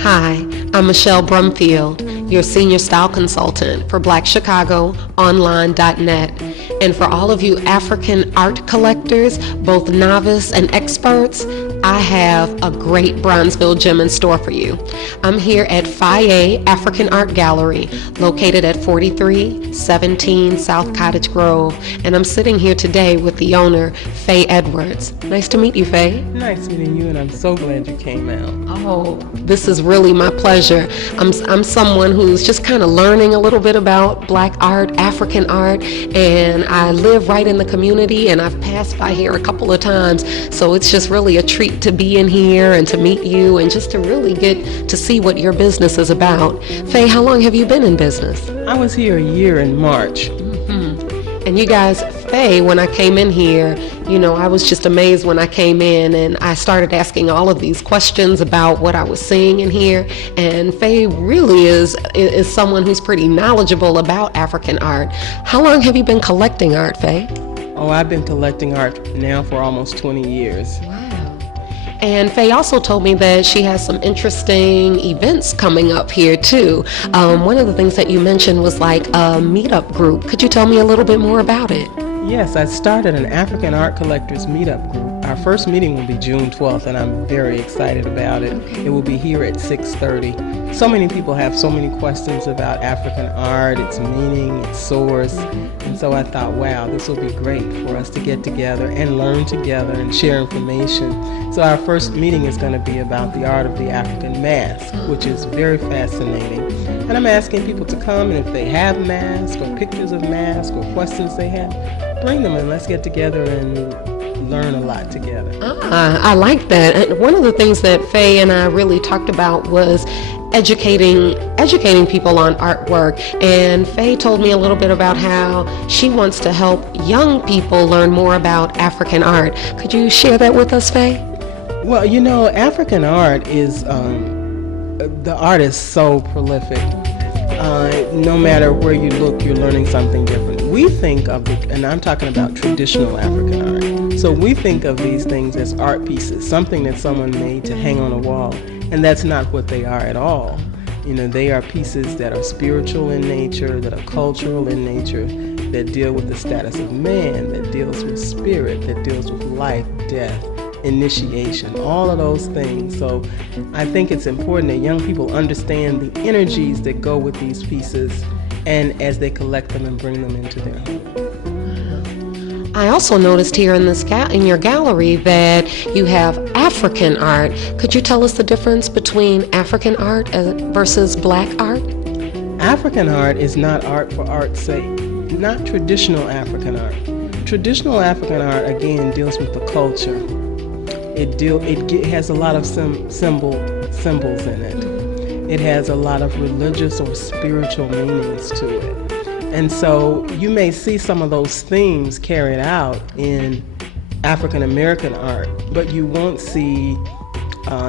Hi, I'm Michelle Brumfield, your senior style consultant for BlackChicagoOnline.net. And for all of you African art collectors, both novice and experts, I have a great Bronzeville gem in store for you. I'm here at Faie African Art Gallery, located at 4317 South Cottage Grove, and I'm sitting here today with the owner, Faye Edwards. Nice to meet you, Faye. Nice meeting you, and I'm so glad you came out. Oh, this is really my pleasure. I'm someone who's just kind of learning a little bit about Black art, African art, and I live right in the community, and I've passed by here a couple of times, so it's just really a treat to be in here and to meet you and just to really get to see what your business is about. Faye, how long have you been in business? I was here a year in March. And you guys, Faye, when I came in here, I was just amazed when I came in and I started asking all of these questions about what I was seeing in here. And Faye really is someone who's pretty knowledgeable about African art. How long have you been collecting art, Faye? Oh, I've been collecting art now for almost 20 years. Wow. And Faye also told me that she has some interesting events coming up here too. One of the things that you mentioned was like a meetup group. Could you tell me a little bit more about it? Yes, I started an African art collectors meetup group. Our first meeting will be June 12th, and I'm very excited about it. Okay. It will be here at 6:30. So many people have so many questions about African art, its meaning, its source, and so I thought, wow, this will be great for us to get together and learn together and share information. So our first meeting is going to be about the art of the African mask, which is very fascinating. And I'm asking people to come, and if they have masks or pictures of masks or questions they have, bring them and let's get together and learn a lot together. I like that. And one of the things that Faye and I really talked about was educating people on artwork. And Faye told me a little bit about how she wants to help young people learn more about African art. Could you share that with us, Faye? Well, African art is, the art is so prolific. No matter where you look, you're learning something different. We think of and I'm talking about traditional African art. So we think of these things as art pieces, something that someone made to hang on a wall, and that's not what they are at all. They are pieces that are spiritual in nature, that are cultural in nature, that deal with the status of man, that deals with spirit, that deals with life, death, initiation, all of those things. So I think it's important that young people understand the energies that go with these pieces, and as they collect them and bring them into their home. I also noticed here in your gallery that you have African art. Could you tell us the difference between African art versus Black art? African art is not art for art's sake, not traditional African art. Traditional African art, again, deals with the culture. It has a lot of symbols in it. It has a lot of religious or spiritual meanings to it. And so you may see some of those themes carried out in African American art, but you won't see,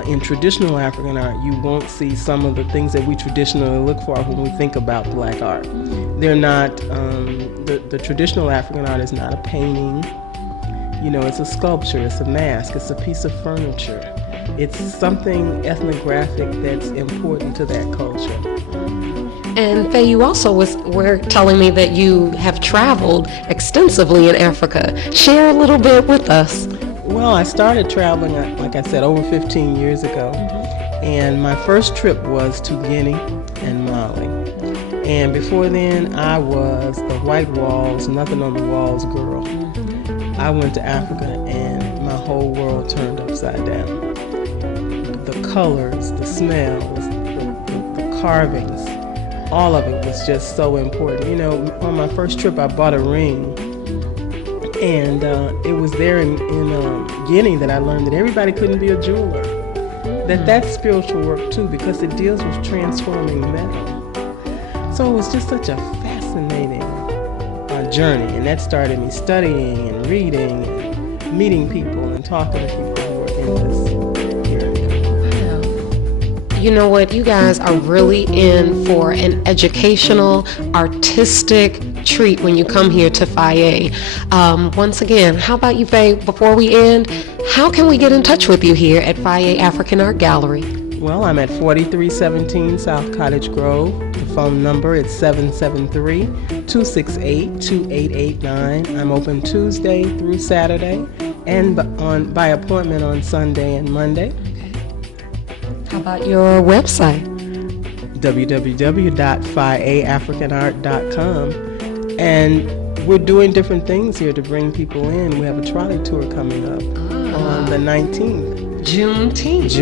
in traditional African art, you won't see some of the things that we traditionally look for when we think about Black art. They're not, the traditional African art is not a painting. It's a sculpture, it's a mask, it's a piece of furniture. It's something ethnographic that's important to that culture. And Faye, you also were telling me that you have traveled extensively in Africa. Share a little bit with us. Well, I started traveling, like I said, over 15 years ago. And my first trip was to Guinea and Mali. And before then, I was the white walls, nothing on the walls girl. I went to Africa and my whole world turned upside down. The colors, the smells, the carvings, all of it was just so important. On my first trip, I bought a ring, and it was there in Guinea that I learned that everybody couldn't be a jeweler. That's spiritual work too, because it deals with transforming metal. So it was just such a fascinating journey, and that started me studying and reading and meeting people and talking to people who are in this area. You know what? You guys are really in for an educational, artistic treat when you come here to Faie. Once again, how about you, Faye, before we end, how can we get in touch with you here at Faie African Art Gallery? Well, I'm at 4317 South Cottage Grove. The phone number is 773-268-2889. I'm open Tuesday through Saturday and by appointment on Sunday and Monday. Okay. How about your website? www.faieafricanart.com. And we're doing different things here to bring people in. We have a trolley tour coming up on the 19th. Juneteenth.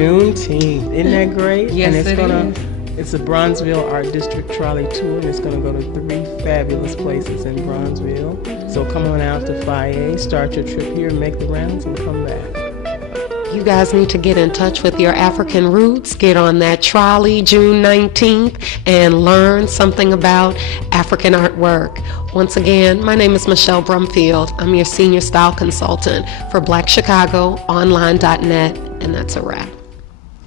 Isn't that great? Yes, and is. It's a Bronzeville Art District trolley tour, and it's going to go to 3 fabulous places in Bronzeville. So come on out to Faie, start your trip here, make the rounds, and come back. You guys need to get in touch with your African roots, get on that trolley June 19th, and learn something about African artwork. Once again, my name is Michelle Brumfield. I'm your senior style consultant for BlackChicagoOnline.net, and that's a wrap.